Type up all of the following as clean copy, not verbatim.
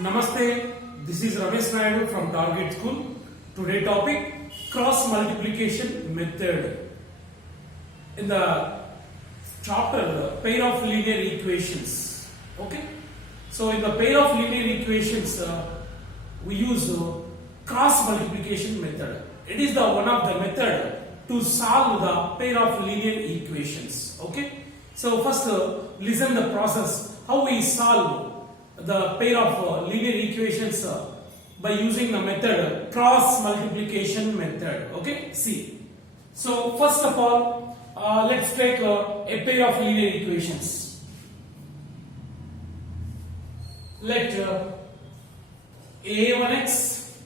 Namaste, this is Ramesh Naidu from Target School. Today topic cross multiplication method. In the chapter pair of linear equations. Okay, so in the pair of linear equations we use cross multiplication method. It is the one of the method to solve the pair of linear equations. Okay, so first listen the process how we solve the pair of linear equations by using the method cross multiplication method. Okay, see. So first of all, let's take a pair of linear equations. Let a1x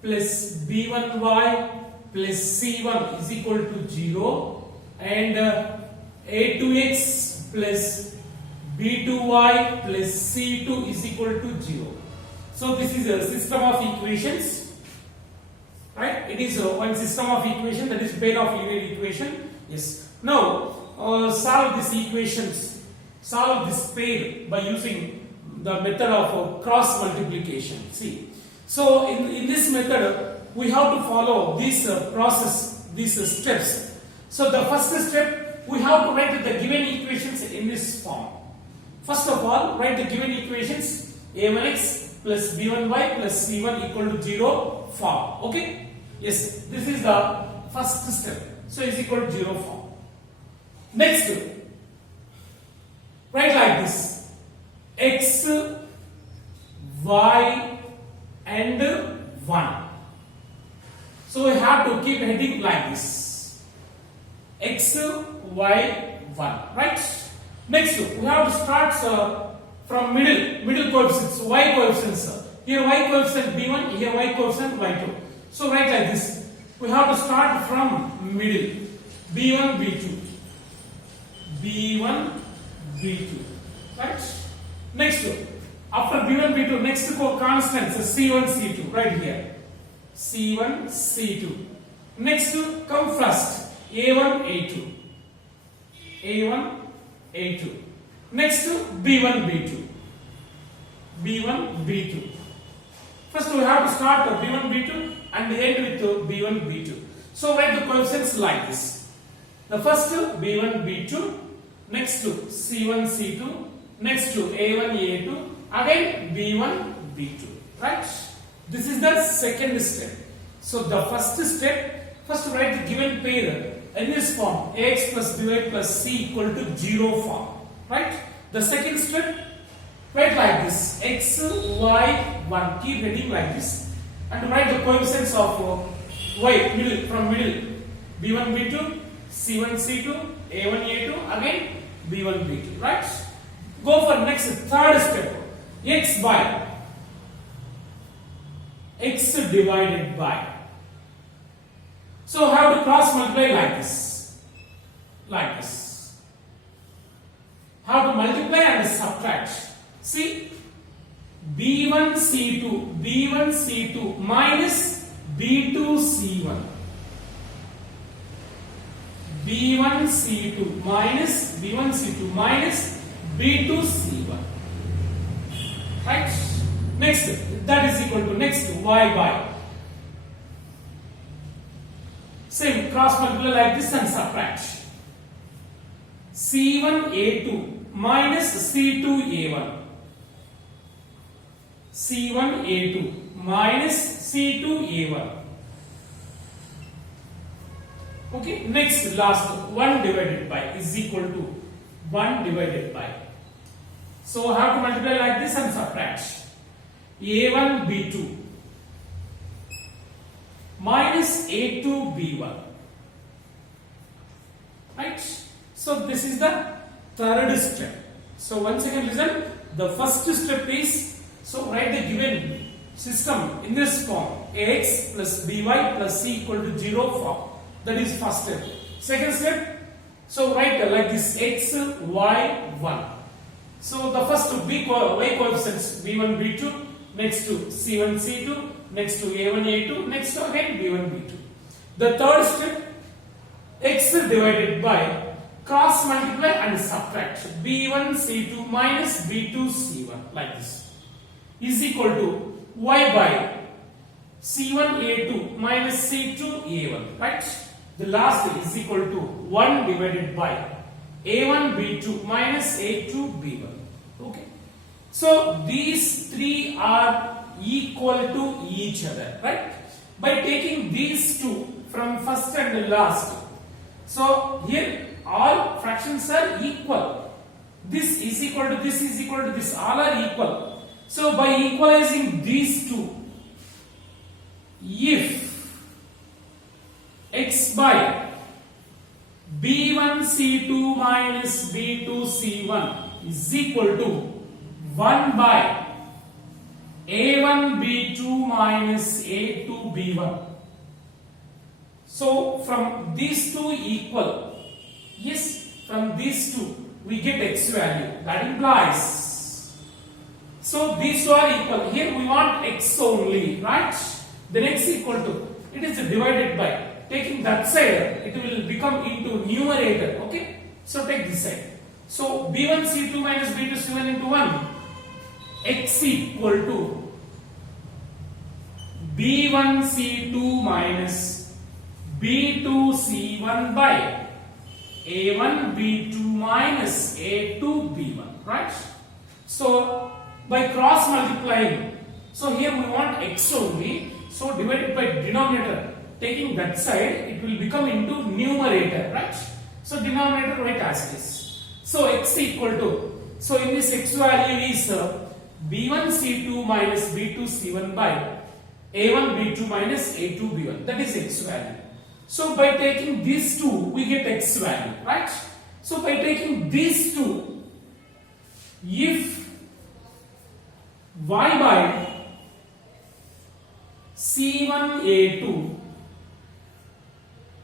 plus b1y plus c1 is equal to 0 and a2x plus b2y plus c2 is equal to 0. So this is a system of equations, right? It is one system of equation, that is pair of linear equation. Yes. Now solve these equations, solve this pair by using the method of cross multiplication. See, so in this method we have to follow this process, these steps. So the first step, we have to write the given equations in this form. First of all, write the given equations a1x plus b1y plus c1 equal to 0 form. Okay? Yes, this is the first step. So is equal to 0 form. Next, write like this: x, y and 1. So we have to keep heading like this: x, y, 1. Right? Next, we have to start from middle coefficients, y coefficients. Here y coefficient b1, here y coefficient y2. So write like this: we have to start from middle, b1, b2, b1, b2. Right? Next, after b1, b2, next constants c1, c2. Right here, c1, c2. Next, come first a1, a2, a1, a2. Next, b1, b2, b1, b2. First we have to start with b1, b2 and end with b1, b2. So write the coefficients like this: the first b1, b2, next to c1, c2, next to a1, a2, again b1, b2. Right? This is the second step. So the first step, first write the given pair in this form: ax plus by plus c equal to 0 form. Right? The second step, write like this: x, y, 1. Keep heading like this and write the coefficients of y from middle: b1, b2, c1, c2, a1, a2, again b1, b2. Right? Go for next third step: x by x divided by. So have to cross multiply like this, like this. How to multiply and subtract. See, b1 c2, b1 c2 minus b2 c1, b1 c2 minus b1 c2 minus b2 c1. Right? Next, that is equal to next y by. Same, cross multiply like this and subtract. c1 a2 minus c2 a1, c1 a2 minus c2 a1. Okay, next last 1 divided by is equal to 1 divided by. So have to multiply like this and subtract. a1 b2 minus a2 b1. Right? So this is the third step. So once again listen, the first step is, so write the given system in this form: ax plus by plus c equal to 0 form. That is first step. Second step, so write like this: x, y, 1. So the first y coefficients b1, b2, next to c1, c2, next to a1, a2, next to again b1, b2. The third step, x divided by cross multiply and subtract b1 c2 minus b2 c1 like this. is equal to y by C1A2 minus C2A1, right? The last is equal to 1 divided by A1B2 minus A2B1. Okay. So these three are equal to each other, right? By taking these two from first and last. So here all fractions are equal. This is equal to this is equal to this. All are equal. So by equalizing these two, if x by b1c2 minus b2c1 is equal to 1 by a1b2 minus a2b1. So from these two equal, yes, from these two we get x value. That implies, so these two are equal. Here we want x only, right? Then x equal to, it is divided by, taking that side, it will become into numerator. Okay, so take this side. So b1c2 minus b2c1 into 1, x equal to b1c2 minus b2c1 by a1b2 minus a2b1, right? So by cross multiplying, so here we want x only, so divided by denominator, taking that side, it will become into numerator, right? So denominator write as this. So x equal to, so in this x value is b1c2 minus b2c1 by a1b2 minus a2b1, that is x value. So by taking these two, we get x value, right? So by taking these two, if y by C1A2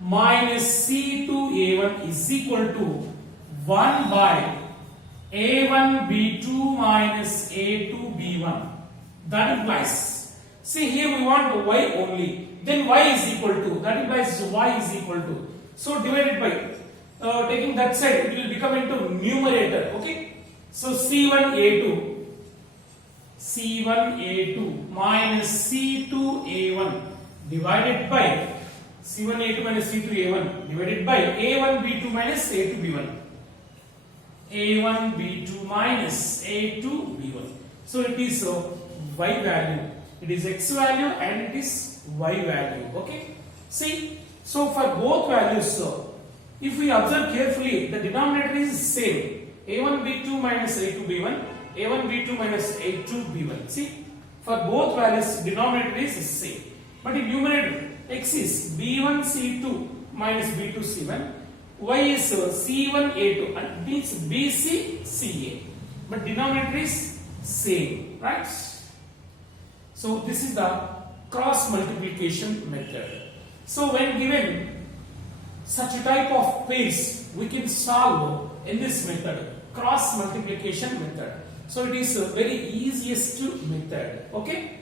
minus C2A1 is equal to 1 by A1B2 minus A2B1. That implies, see here we want y only, then y is equal to, that implies y is equal to, so divided by, taking that side, it will become into numerator. Okay, so C1A2 minus C2A1 divided by C1A2 minus C2A1 divided by A1B2 minus A2B1. A1B2 minus A2B1. So it is y value, it is x value and it is y value. Okay, see, so for both values, if we observe carefully, the denominator is same, A1B2 minus A2B1, A1B2 minus A2B1. See, for both values denominator is same, but in numerator x is B1C2 minus B2C1, y is C1A2 and means BCCA, but denominator is same, right? So this is the cross multiplication method. So when given such a type of pairs, we can solve in this method, cross multiplication method. So it is a very easiest method. Okay.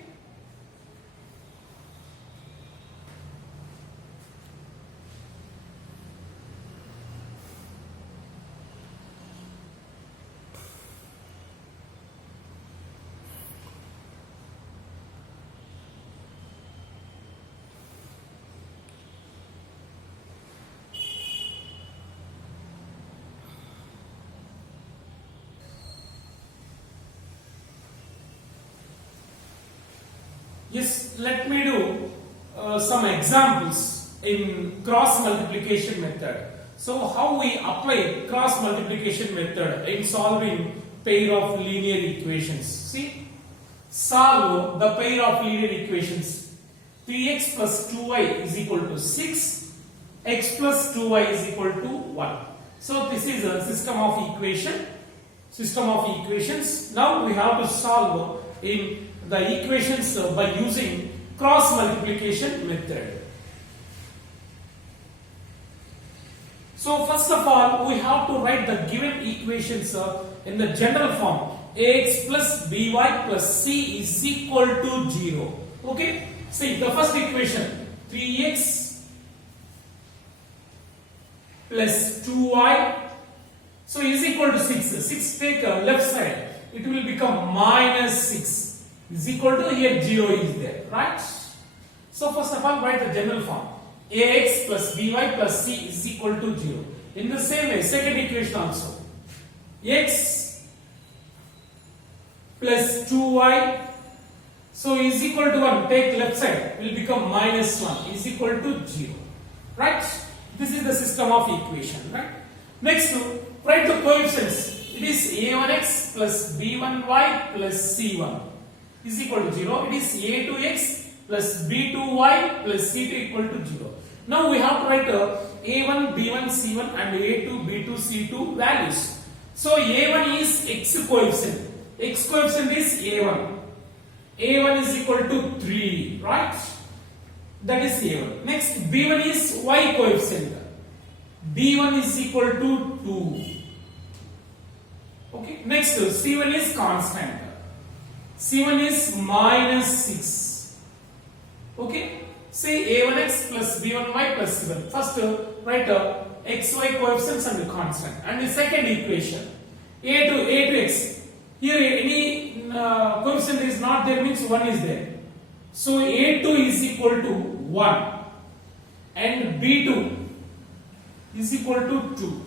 Yes, let me do some examples in cross multiplication method. So how we apply cross multiplication method in solving pair of linear equations. See, solve the pair of linear equations. 3x plus 2y is equal to 6, x plus 2y is equal to 1. So this is a system of equations. Now we have to solve in the equations by using cross multiplication method. So first of all, we have to write the given equations in the general form. Ax plus by plus c is equal to 0. Okay, see the first equation, 3x plus 2y, so is equal to 6. 6 take left side, it will become minus 6. is equal to here 0 is there, right? So first of all, write the general form. Ax plus by plus c is equal to 0. In the same way, second equation also. X plus 2y, so is equal to 1. Take left side, will become minus 1 is equal to 0. Right? This is the system of equation, right? Next, write the coefficients. It is a1x plus b1y plus c1 is equal to 0. It is a2x plus b2y plus c2 equal to 0. Now we have to write a1, b1, c1 and a2, b2, c2 values. So a1 is x coefficient. X coefficient is a1. a1 is equal to 3, right? That is a1. Next, b1 is y coefficient. b1 is equal to 2. Okay. Next, c1 is constant. c1 is minus 6. Okay. Say a1x plus b1y plus c1. First, write xy coefficients and constant. And the second equation, a2x. Here any coefficient is not there, means 1 is there. So a2 is equal to 1 and b2 is equal to 2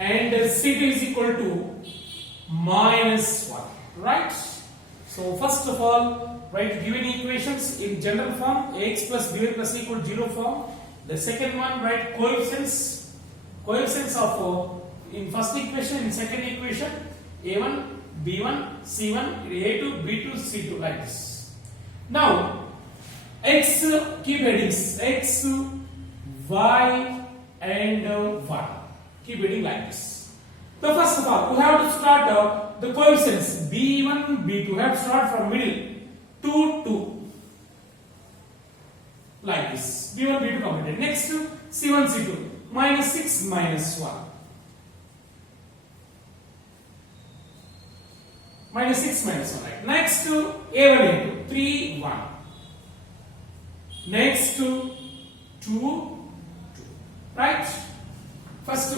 and c2 is equal to minus 1, right? So first of all, write given equations in general form, ax plus by plus c equal to 0 form. The second one, write coefficients of in first equation, in second equation, a1, b1, c1, a2, b2, c2, like this. Now x, keep headings x, y and 1. Keep heading like this. So first of all, we have to start the coefficients b1, b2. We have to start from middle 2, 2. Like this. b1, b2 completed. Next, c1, c2. Minus 6, minus 1. Minus 6, minus 1. Right. Next, a1, a2. 3, 1. Next, 2, 2. Right? First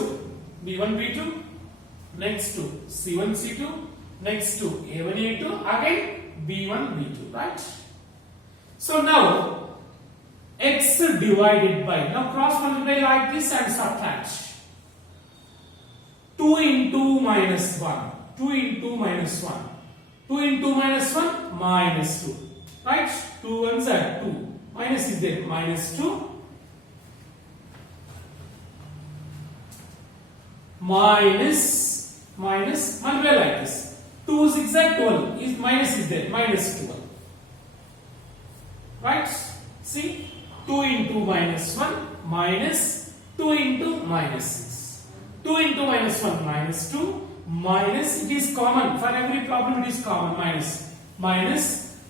b1, b2. Next c1, c2. Next a1, a2. Again b1, b2. Right? So now x divided by, now cross multiply like this and subtract. 2 into minus 1. 2 into minus 1. 2 into minus 1, minus 2. Right? 2 ones are 2. Minus is there, minus 2. Minus, multiply like this. 2 zigzag 12 is minus is there, minus 12. Right? See? 2 into minus 1 minus 2 into minus 6. 2 into minus 1 minus 2 minus, it is common. For every problem it is common. Minus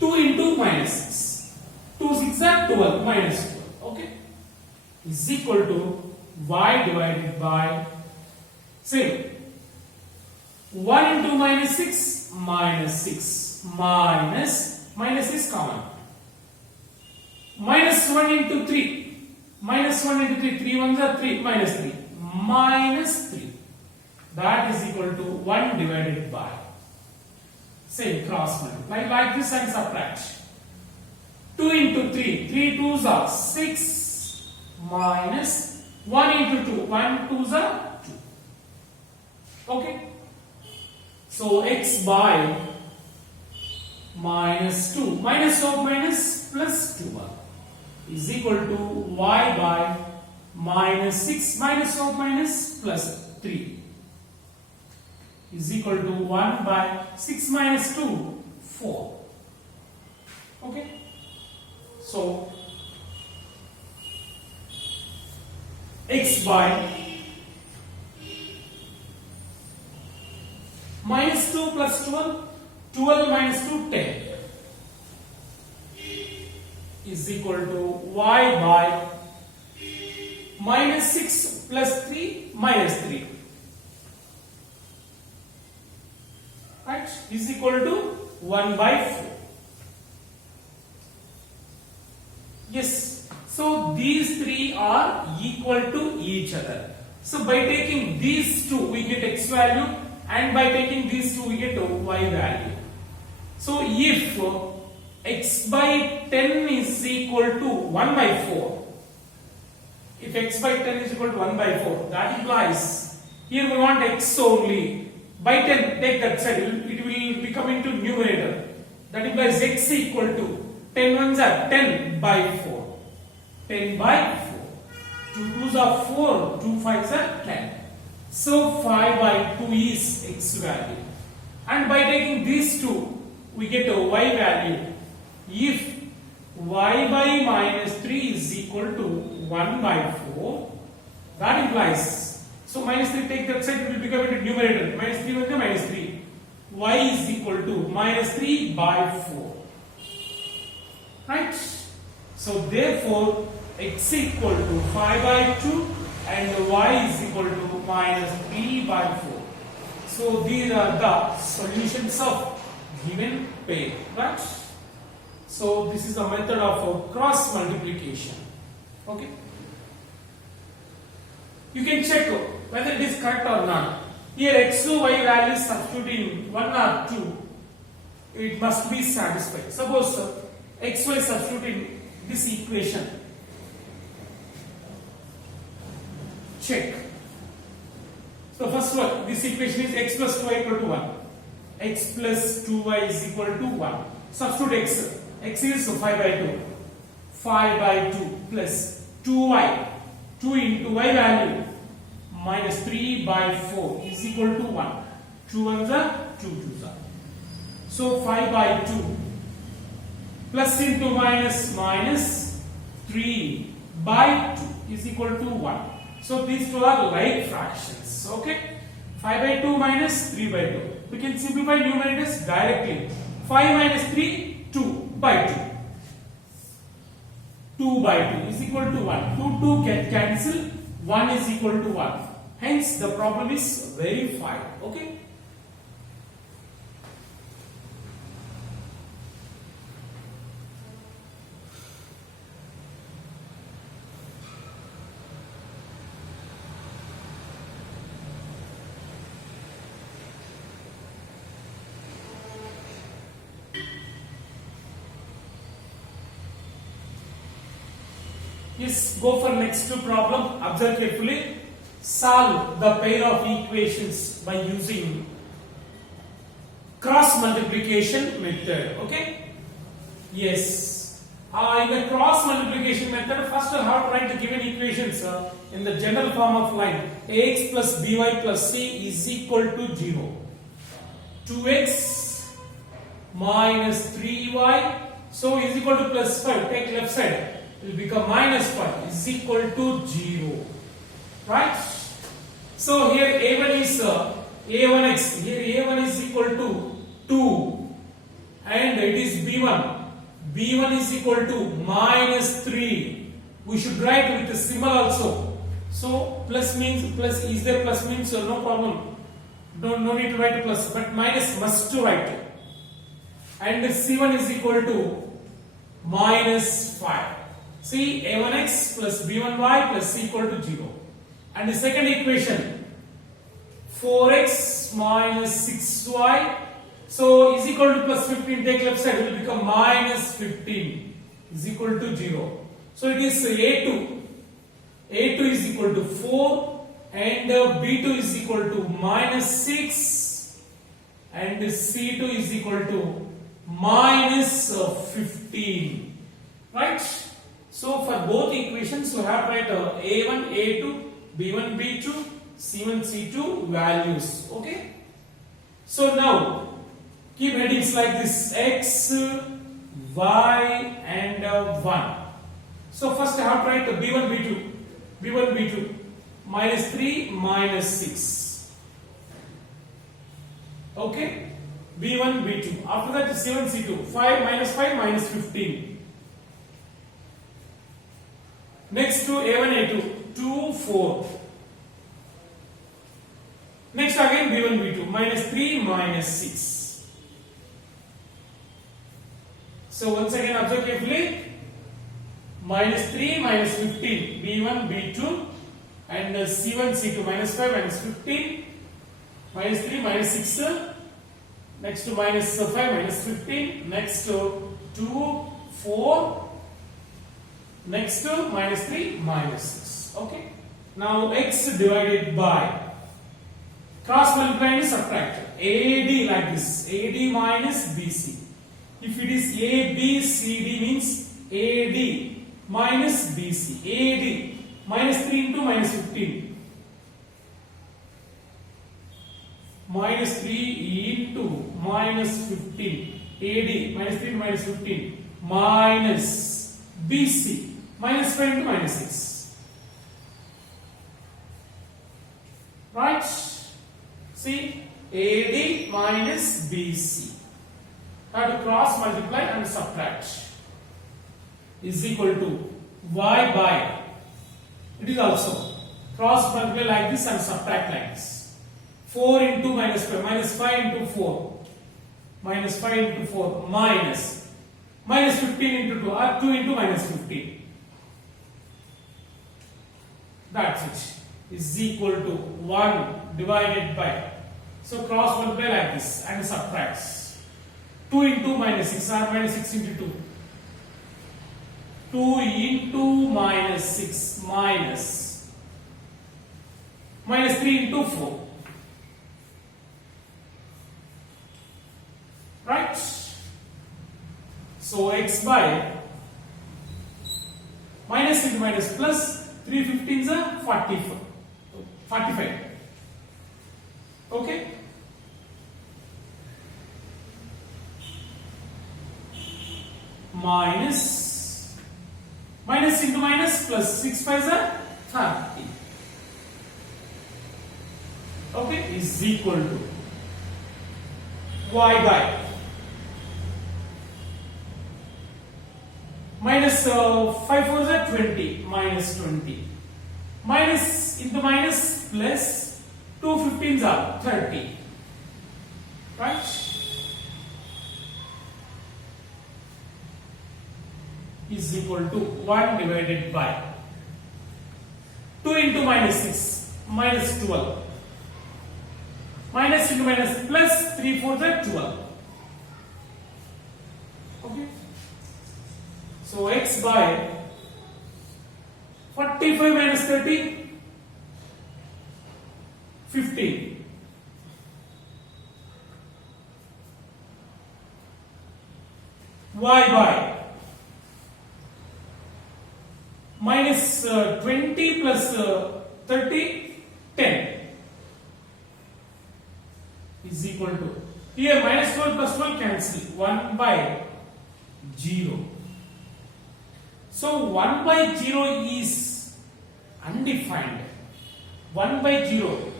2 into minus 6. 2 zigzag 12 minus 12. Okay? Is equal to y divided by, say, 1 into minus 6 minus 6 minus is common. Minus 1 into 3. Minus 1 into 3. 3 ones are 3. Minus 3. Minus 3. That is equal to 1 divided by. Say cross multiply like this and subtract. 2 into 3. 3 2s are 6 minus 1 into 2. 1 2s are 2. Okay. So x by minus 2. Minus of minus plus 2 is equal to y by minus 6 minus of minus plus 3 is equal to 1 by 6 minus 2, 4. Okay. So x by minus 2 plus 12, 12 minus 2, 10 is equal to y by minus 6 plus 3 minus 3. Right? Is equal to 1 by 4. Yes. So these three are equal to each other. So by taking these two we get x value, and by taking these two we get y value. So if x by 10 is equal to 1 by 4, if x by 10 is equal to 1 by 4, that implies here we want x only. By 10, take that side, it will become into numerator. That implies x equal to 10 ones are 10 by 4. 10 by 4. 2 2s are 4, 2 5s are 10. So 5 by 2 is x value. And by taking these two, we get a y value. If y by minus 3 is equal to 1 by 4, that implies, so minus 3 take that side, it will become into numerator. Minus 3 will be minus 3. Y is equal to minus 3 by 4. Right? So therefore, x equal to 5 by 2 and y is equal to minus 3 by 4. So these are the solutions of given pair. Right? So this is a method of cross multiplication. Okay? You can check whether it is correct or not. Here x to y values substituting 1 or 2, it must be satisfied. Suppose xy substituting this equation. Check. So first one, this equation is x plus 2y equal to 1. X plus 2y is equal to 1. Substitute x. X is 5 by 2. 5 by 2 plus 2y. 2 into y value minus 3 by 4 is equal to 1. 2 ones are 2 2s are. So 5 by 2 plus into minus minus 3 by 2 is equal to 1. So these two are like fractions. Okay? 5 by 2 minus 3 by 2. We can simplify numerators directly. 5 minus 3, 2 by 2. 2 by 2 is equal to 1. 2 2 can cancel. 1 is equal to 1. Hence the problem is verified. Okay? Yes, go for next problem. Observe carefully. Solve the pair of equations by using cross multiplication method. Okay? Yes. In the cross multiplication method, first I have to write the given equations in the general form of line. Ax plus by plus c is equal to 0. 2x minus 3y, so is equal to plus 5. Take left side. It will become minus 5 is equal to 0. Right? So here a1 is a1x. Here a1 is equal to 2 and it is b1. b1 is equal to minus 3. We should write with the symbol also. So plus means plus, is there plus means, so no problem. No need to write plus, but minus must to write. And c1 is equal to minus 5. See, a1x plus b1y plus c equal to 0. And the second equation, 4x minus 6y, so is equal to plus 15. Take left side, it will become minus 15 is equal to 0. So it is a2. a2 is equal to 4 and b2 is equal to minus 6 and c2 is equal to minus 15. Right? So for both equations, we have to write a1, a2, b1, b2, c1, c2 values. Okay? So now keep headings like this: x, y, and 1. So first I have to write b1, b2, b1, b2, minus 3, minus 6. Okay? b1, b2. After that, c1, c2, 5, minus 15. Next to a1, a2, 2, 4. Next again b1, b2, minus 3, minus 6. So once again observe carefully. Minus 3, minus 15, b1, b2, and c1, c2, minus 5, minus 15, minus 3, minus 6, Next to minus 5 minus 15. Next to 2 4. Next to minus 3 minus 6. Okay. Now x divided by cross multiplying is subtracted. AD like this. AD minus BC. If it is ABCD means AD minus BC. AD minus 3 into minus 15. Minus 3 into minus 15. AD minus 3 into minus 15. Minus BC minus 5 into minus 6. Right? See, AD minus BC. Have to cross multiply and subtract. Is equal to y by. It is also cross multiply like this and subtract like this. 4 into minus 5. Minus 5 into 4. Minus 5 into 4. Minus. Minus 15 into 2. Or 2 into minus 15. That's it. Is equal to 1 divided by. So cross multiply like this and subtracts. 2 into minus 6 or minus 6 into 2. 2 into minus 6 minus. Minus 3 into 4. Right? So x by minus into minus plus 3 15s are 45. Okay? Minus into minus plus 6 5s are 30. Okay? Is equal to y by minus 5 4s are 20 minus 20. Minus into minus plus 2 15s are 30. Right? Is equal to 1 divided by 2 into minus 6 minus 12. Minus into minus plus 3 4s are 12. Okay. So x by 45 minus 30 15. Y by minus 20 plus 30 10 is equal to, here minus 12 plus 12 cancel, 1 by 0. So 1 by 0 is undefined. 1 by 0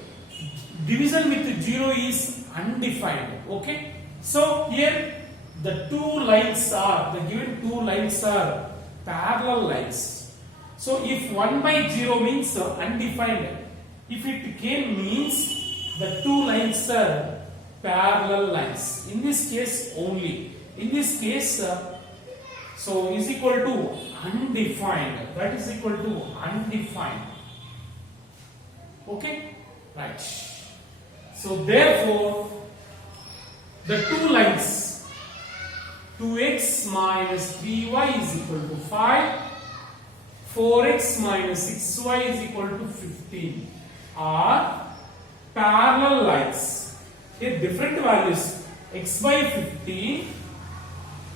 division with 0 is undefined. Okay. So here the given two lines are parallel lines. So if 1 by 0 means undefined, if it means the two lines are parallel lines. In this case only. In this case, so is equal to undefined. That is equal to undefined. Okay? Right. So therefore, the two lines 2x minus 3y is equal to 5, 4x minus 6y is equal to 15 are parallel lines. Here different values, x by 15.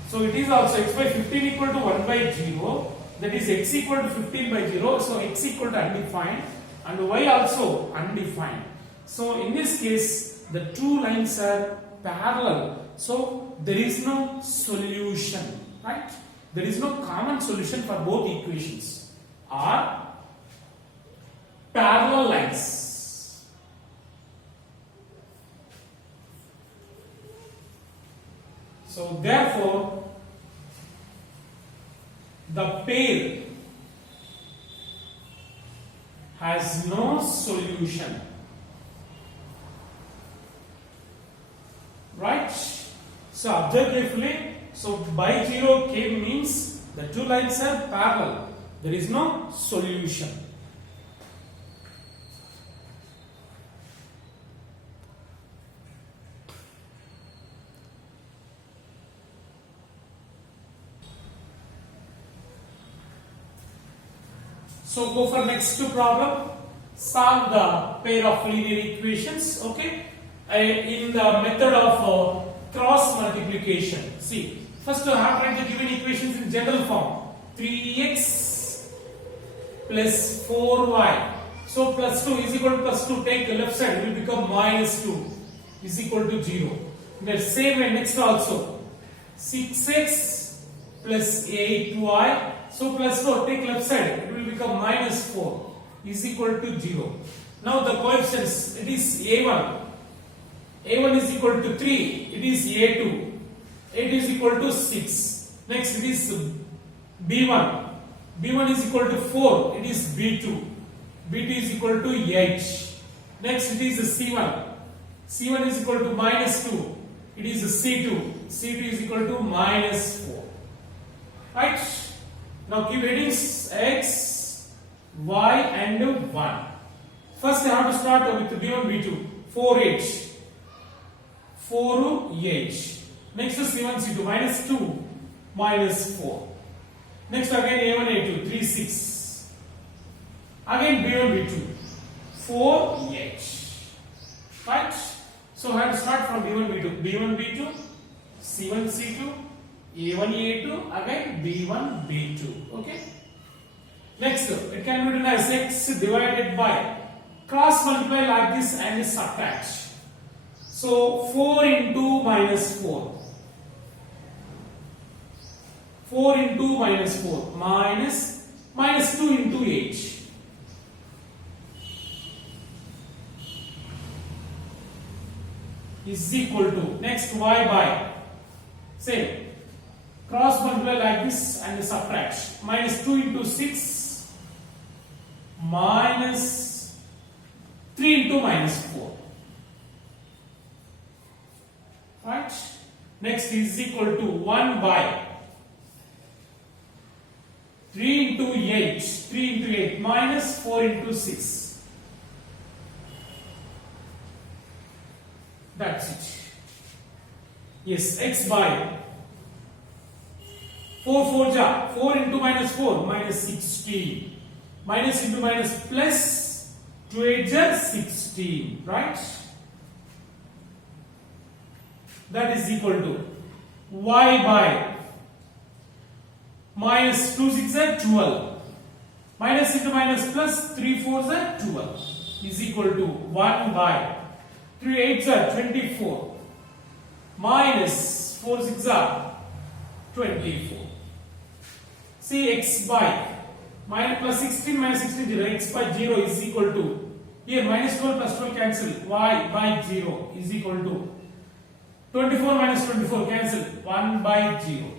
So it is also x by 15 equal to 1 by 0. That is x equal to 15 by 0. So x equal to undefined and y also undefined. So in this case, the two lines are parallel. So there is no solution, right? There is no common solution for both equations. Are parallel lines. So therefore, the pair has no solution. Right? So observe carefully. So by 0 k means the two lines are parallel. There is no solution. So go for next problem. Solve the pair of linear equations. Okay, in the method of cross multiplication. See, first I have write the given equations in general form. 3x plus 4y. So plus 2 is equal to plus 2. Take the left side, it will become minus 2 is equal to 0. The same way next also. 6x plus 8y. So plus 4, take left side, it will become minus 4 is equal to 0. Now the coefficients, it is a1. a1 is equal to 3, it is a2. 8 is equal to 6. Next it is b1. b1 is equal to 4, it is b2. b2 is equal to 8. Next it is c1. c1 is equal to minus 2, it is c2. c2 is equal to minus 4. Right? Now give headings x, y and 1. First I have to start with b1, b2. 4h. 4h. Next is c1, c2. Minus 2, minus 4. Next again a1, a2. 3, 6. Again b1, b2. 4h. Right? So I have to start from b1, b2. b1, b2. c1, c2. a1, a2. Again b1, b2. Okay? Next, it can be written as x divided by cross multiply like this and subtract. So 4 into minus 4. 4 into minus 4 minus 2 into 8. Is equal to next y by same cross multiply like this and subtract. Minus 2 into 6 minus 3 into minus 4. Right? Next is equal to 1 by 3 into 8. 3 into 8 minus 4 into 6. That's it. Yes, x by 4 ja 4 into minus 4 minus 16. Minus into minus plus 2 8 ja 16. Right? That is equal to y by minus 2 6 are 12. Minus into minus plus 3 4 are 12 is equal to 1 by 3 8 are 24 minus 4 6 are 24. See x by minus plus 16 minus 16 0. X by 0 is equal to here minus 12 plus 12 cancel. Y by 0 is equal to 24 minus 24 cancel 1 by 0.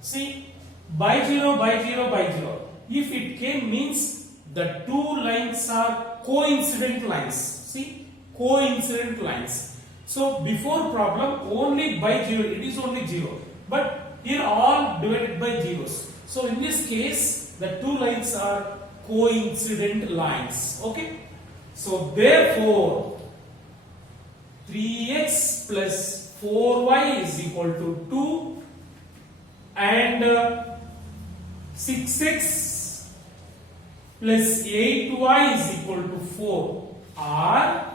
See, by 0 by 0 by 0. If it came means the two lines are coincident lines. See, coincident lines. So before problem only by 0, it is only 0. But here all divided by zeros. So in this case the two lines are coincident lines. Okay. So therefore 3x plus 4y is equal to 2 and 6x plus 8y is equal to 4 are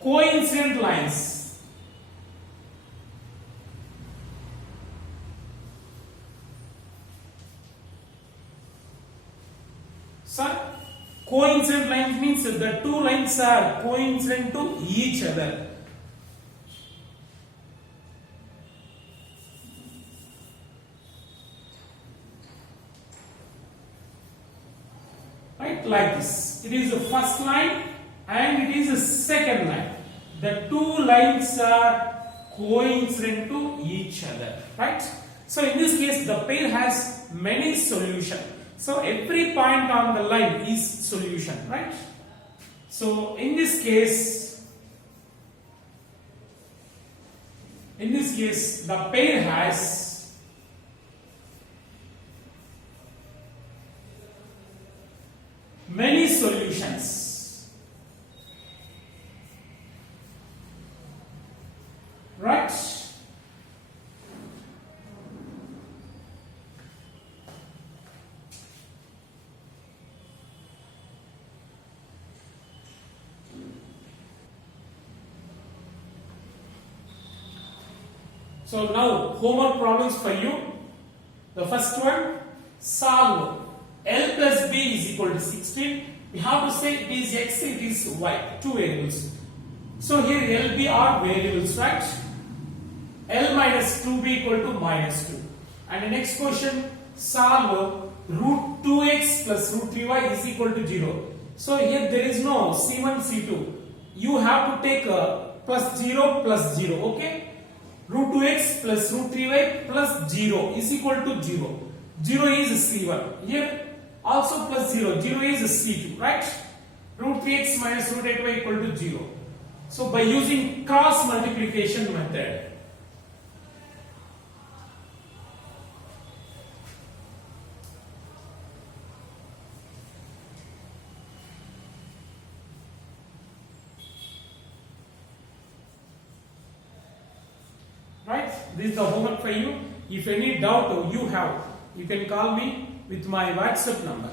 coincident lines. Sir, coincident lines means the two lines are coincident to each other. Right, like this. It is the first line and it is the second line. The two lines are coincident to each other. Right? So in this case, the pair has many solutions. So every point on the line is solution. Right? So in this case, the pair has many solutions. Right? So now homework problems for you. The first one, solve L plus B is equal to 16. We have to say it is X, it is Y, two variables. So here L, B are variables, right? L minus 2B equal to minus 2. And the next question, solve root 2x plus root 3y is equal to 0. So here there is no C1, C2. You have to take plus 0, okay? Root 2x plus root 3y plus 0 is equal to 0. 0 is C1. Here also plus 0. 0 is C2, right? Root 3x minus root 8y equal to 0. So by using cross multiplication method, right? This is the homework for you. If any doubt you have, you can call me with my WhatsApp number.